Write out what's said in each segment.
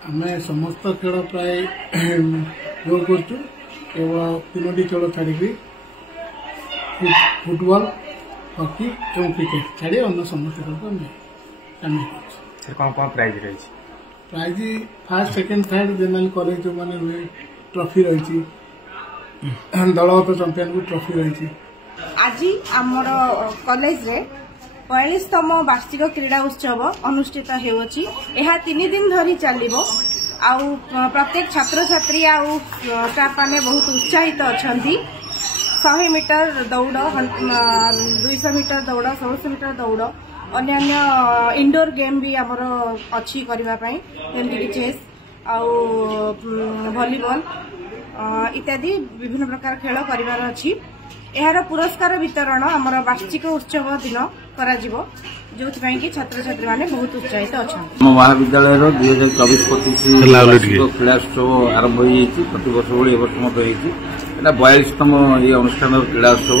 आम समस्त खेल प्राय योग केवल 3टी खेल छाड़ी फुटबॉल हॉकी और क्रिकेट छाड़ी अन्य समस्त खेल को शामिल कर। कौन कौन प्राइज रही? Prize first second third general college जो मैंने हुए ट्रॉफी रही दलगत चैंपियन को ट्रॉफी रही। आज आमर कॉलेज रे 45तम वार्षिक क्रीड़ा उत्सव अनुष्ठित होउछि। एहा 3 दिन धरी चलिबो आउ प्रत्येक छात्र छात्री आउ स्टाफ माने बहुत उत्साहित अछंती। 100 मीटर दौड़ 200 मीटर दौड़ 100 मीटर दौड़ अन्य इंडोर गेम भी आमर अच्छी करबा पई जेमति कि चेस आउ वॉलीबॉल इत्यादि विभिन्न प्रकार खेल करिवार अछि। एहार पुरस्कार वितरण आमर वार्षिक उत्सव दिन करा जिवो जोथि कि छात्र छात्री माने बहुत उत्साहित अछंती। महाविद्यालय 2024-25 क्रीड़ा उत्सव आरंभ हो प्रति वर्ष भाई वर्ष एटा 42तम ये अनुष्ठान क्रीड़ा उत्सव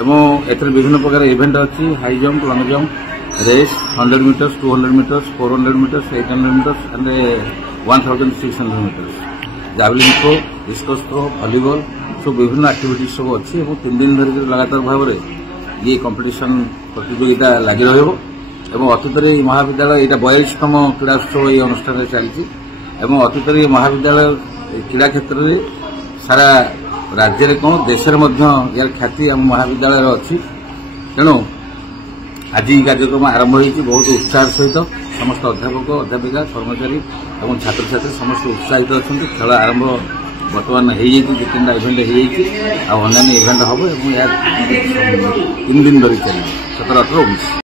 एवं एथर विभिन्न प्रकार इवेंट अच्छी high jump long jump race 100 metres 200 metres 400 metres 800 metres and 1600 metres javelin throw discus throw volleyball सब विभिन्न एक्टिविटी सब अच्छी 3 दिन धरिक लगातार भाव में ये कंपटीशन प्रतियोगिता लगी रही अतीत महाविद्यालय यहाँ 42तम क्रीड़ा उत्सव ये अनुष्ठान चलती अतीत महाविद्यालय क्रीड़ा क्षेत्र में सारा राज्य में कौन देश में यार ख्याति आम महाविद्यालय अच्छी तेणु आज कार्यक्रम आरंभ हो बहुत उत्साह सहित समस्त अध्यापक अध्यापिका कर्मचारी और छात्र छात्री समस्त उत्साहित अच्छा खेल आरंभ बर्तमान हो 2-3टा इवेंट हो अन्य इवेंट हम 3 दिन धरी चलिए 17, 18, 19।